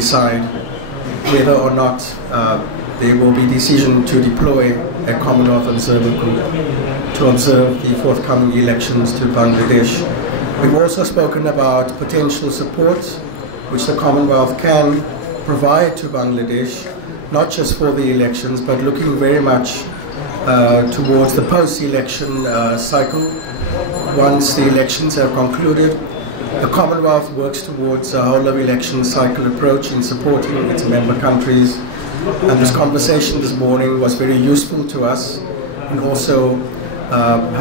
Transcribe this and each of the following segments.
decide whether or not there will be decision to deploy a Commonwealth Observer Group to observe the forthcoming elections to Bangladesh. We've also spoken about potential support which the Commonwealth can provide to Bangladesh, not just for the elections, but looking very much towards the post-election cycle. Once the elections have concluded, the Commonwealth works towards a whole of election cycle approach in supporting its member countries. And this conversation this morning was very useful to us, and also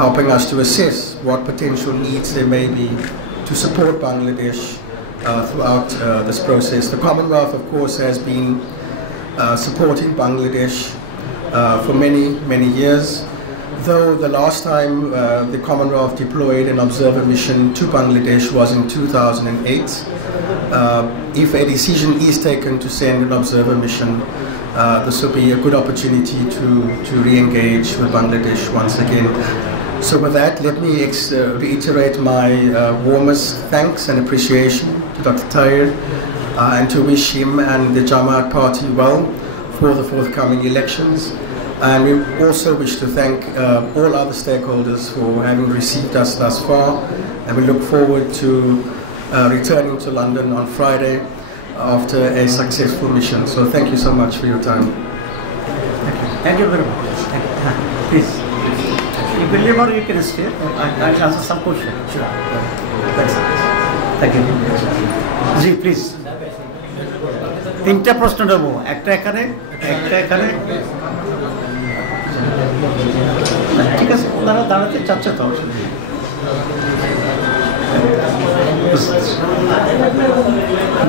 helping us to assess what potential needs there may be to support Bangladesh throughout this process. The Commonwealth, of course, has been supporting Bangladesh for many years. Though the last time the Commonwealth deployed an observer mission to Bangladesh was in 2008. If a decision is taken to send an observer mission, this will be a good opportunity to re-engage with Bangladesh once again. So with that, let me reiterate my warmest thanks and appreciation to Dr. Tahir and to wish him and the Jamaat Party well for the forthcoming elections. And we also wish to thank all other stakeholders for having received us thus far, and we look forward to returning to London on Friday after a successful mission. So thank you so much for your time. Thank you very much. Please. You can leave or you can stay. I'll answer some questions. Sure. Thank you. Ji, please. তিনটা প্রশ্ন দেব, একটা এখানে, ঠিক আছে, ওনারা দাঁড়াতে চাচ্ছে তো।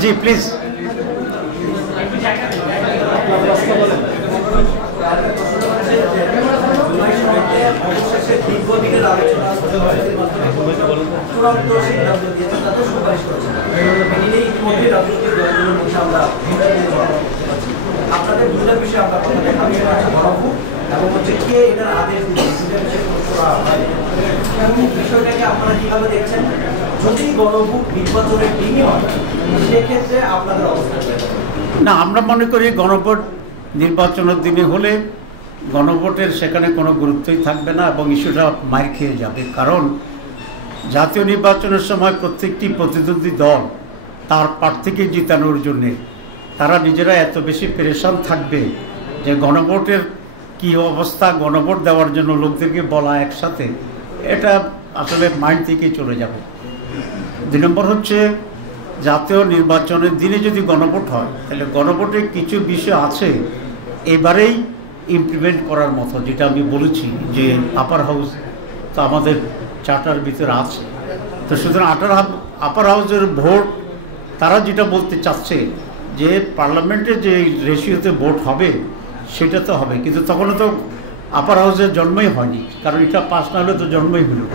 জি প্লিজ। আপনাদের দুটো বিষয়ে আমরা কথা দেখাবো, এবং হচ্ছে কে এটার আদেশ বিষয়টাকে আপনারা কিভাবে দেখছেন? যদি গণভোট নির্বাচনের দিনই হয় সেক্ষেত্রে আপনাদের অবস্থা না, আমরা মনে করি গণভোট নির্বাচনের দিনে হলে গণভোটের সেখানে কোনো গুরুত্বই থাকবে না এবং ইস্যুটা মার খেয়ে যাবে। কারণ জাতীয় নির্বাচনের সময় প্রত্যেকটি প্রতিদ্বন্দ্বী দল তার প্রার্থীকে জিতানোর জন্যে তারা নিজেরা এত বেশি পেরেশান থাকবে যে গণভোটের কি অবস্থা, গণভোট দেওয়ার জন্য লোকদেরকে বলা একসাথে, এটা আসলে মাইন্ড থেকেই চলে যাবে। 2 নম্বর হচ্ছে জাতীয় নির্বাচনের দিনে যদি গণভোট হয় তাহলে গণভোটে কিছু বিষয় আছে এবারেই ইমপ্লিমেন্ট করার মতো, যেটা আমি বলেছি যে আপার হাউস তো আমাদের চার্টার ভিতরে আছে। তো সুতরাং আপার হাউসের ভোট তারা যেটা বলতে চাচ্ছে যে পার্লামেন্টে যে রেশিওতে ভোট হবে সেটা তো হবে, কিন্তু তখনও তো আপার হাউসের জন্মই হয়নি, কারণ এটা পাস না হলে তো জন্মই হলো।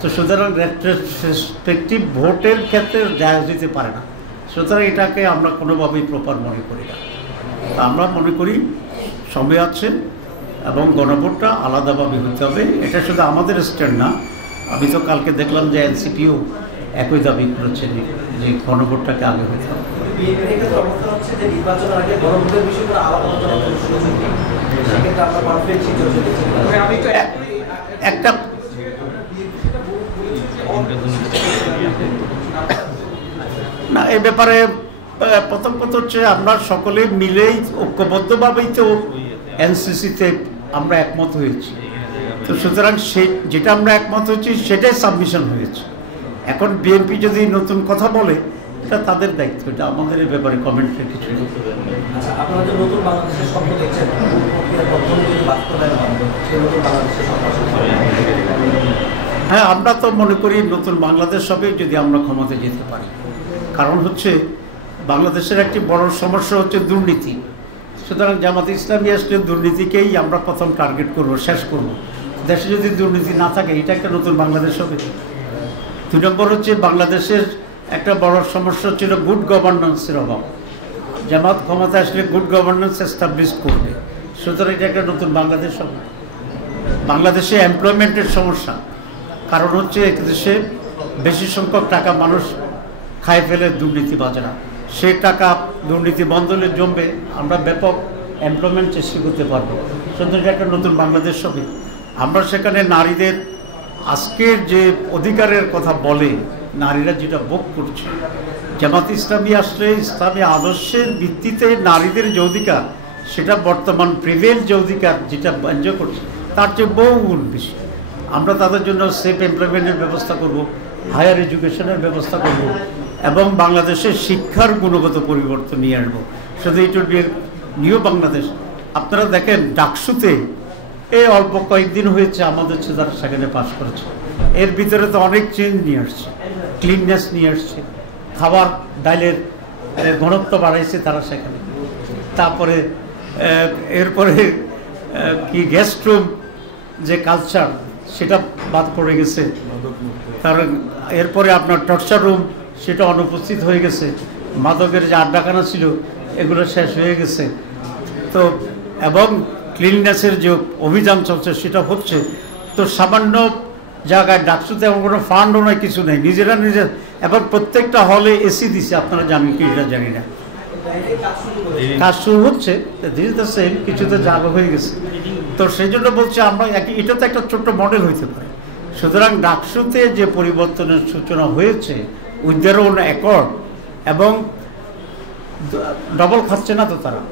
তো সুতরাং রেসপেক্টিভ ভোটের ক্ষেত্রে জায়গা দিতে পারে না, সুতরাং এটাকে আমরা কোনোভাবেই প্রপার মনে করি না। আমরা মনে করি সময় আছে এবং গণভোটটা আলাদাভাবে হতে হবে। এটা শুধু আমাদের স্ট্যান্ড না, আমি তো কালকে দেখলাম যে এনসিপিও একই দাবি করেছেন যে গণভোটটাকে আগে হতে হবে। একটা না, এ ব্যাপারে প্রথম কথা হচ্ছে আমরা সকলে মিলেই ঐক্যবদ্ধভাবেই তো এনসিসিতে আমরা একমত হয়েছি। তো সুতরাং যেটা আমরা একমত হয়েছি সেটাই সাবমিশন হয়েছে। এখন বিএনপি যদি নতুন কথা বলে এটা তাদের দায়িত্ব, এটা আমাদের এই ব্যাপারে কমেন্টের কিছু নেই। হ্যাঁ, আমরা তো মনে করি নতুন বাংলাদেশ হবে যদি আমরা ক্ষমতায় যেতে পারি। কারণ হচ্ছে বাংলাদেশের একটি বড় সমস্যা হচ্ছে দুর্নীতি। সুতরাং জামাতে ইসলামী আসলে দুর্নীতিকেই আমরা প্রথম টার্গেট করব, শেষ করব। দেশে যদি দুর্নীতি না থাকে এটা একটা নতুন বাংলাদেশ হবে। 2 নম্বর হচ্ছে বাংলাদেশের একটা বড় সমস্যা ছিল গুড গভর্নেন্সের অভাব। জামাত ক্ষমতা আসলে গুড গভর্নেন্স এস্টাবলিশ করবে, সুতরাং এটা একটা নতুন বাংলাদেশ হবে। বাংলাদেশে এমপ্লয়মেন্টের সমস্যা, কারণ হচ্ছে দেশে বেশি সংখ্যক টাকা মানুষ খায় ফেলে দুর্নীতিবাজরা। সেই টাকা দুর্নীতি বন্ধ হলে জমবে, আমরা ব্যাপক এমপ্লয়মেন্ট সৃষ্টি করতে পারবো। সুতরাং একটা নতুন বাংলাদেশ হবে। আমরা সেখানে নারীদের আজকের যে অধিকারের কথা বলে, নারীরা যেটা ভোগ করছে, জামাত ইসলামী আসলে ইসলামী আদর্শের ভিত্তিতে নারীদের যে অধিকার, সেটা বর্তমান প্রিভেল যে অধিকার যেটা এনজয় করছে তার চেয়ে বহুগুণ বেশি। আমরা তাদের জন্য সেফ এমপ্লয়মেন্টের ব্যবস্থা করব, হায়ার এডুকেশনের ব্যবস্থা করব এবং বাংলাদেশের শিক্ষার গুণগত পরিবর্তন নিয়ে আসবো। শুধু it will be new Bangladesh. আপনারা দেখেন ডাকসুতে এই অল্প কয়েকদিন হয়েছে আমাদের ছেলেরা সেখানে পাশ করেছে, এর ভিতরে তো অনেক চেঞ্জ নিয়ে আসছে, ক্লিননেস নিয়ে আসছে, খাবার ডাইলের ঘনত্ব বাড়াইছে তারা সেখানে। তারপরে এরপরে কি গেস্ট রুম যে কালচার সেটা বাদ পড়ে গেছে, তার এরপরে আপনার টর্চার রুম সেটা অনুপস্থিত হয়ে গেছে, মাদকের যে আড্ডাখানা ছিল এগুলো শেষ হয়ে গেছে। তো এবং ক্লিননেসের যে অভিযান চলছে সেটা হচ্ছে। তো সামান্য জায়গায় ডাকসুতে এমন কোনো ফান্ডও নয়, কিছু নেই, নিজেরা নিজের। এবং প্রত্যেকটা হলে এসি দিছে, আপনারা জানেন কি এটা জানি না, কাজ শুরু হচ্ছে, দিস দ্য সেম, কিছুতে জায়গা হয়ে গেছে। তো সেই জন্য বলছি আমরা এটা তো একটা ছোট্ট মডেল হইতে পারে। সুতরাং ডাকসুতে যে পরিবর্তনের সূচনা হয়েছে উইথ দেয়ার ওন অ্যাকর্ড, এবং ডবল খাচ্ছে না তো তারা।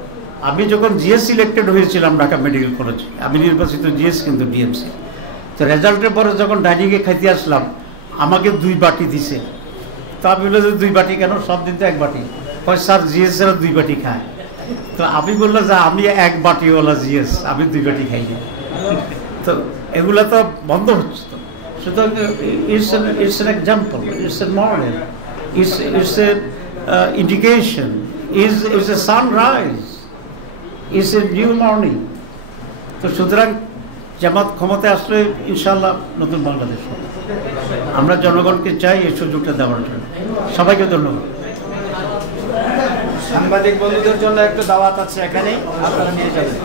আমি যখন জিএস সিলেক্টেড হয়েছিলাম ঢাকা মেডিকেল কলেজে, আমি নির্বাচিত জিএস কিন্তু ডিএমসি। তো রেজাল্টের পরে যখন ডাইনিংয়ে খাইতে আসলাম, আমাকে 2 বাটি দিছে। তো আমি বললাম যে 2 বাটি কেন, সব দিন তো 1 বাটি। কয় স্যার জিএসেরা 2 বাটি খায়। তো আমি বললাম যে আমি 1 বাটিওয়ালা জিএস, আমি 2 বাটি খাই না। তো এগুলো তো বন্ধ হচ্ছে। তো সুতরাং it's an example, it's a model, it's a indication, it's a sunrise, it's a new morning. তো সুতরাং জামাত ক্ষমতায় আসলে ইনশাআল্লাহ নতুন বাংলাদেশ হবে। আমরা জনগণকে চাই এই সুযোগটা দেওয়ার জন্য। সবাইকে ধন্যবাদ। সাংবাদিক বন্ধুদের জন্য একটু দাওয়াত আছে এখানে, আপনারা নিয়ে যাবেন।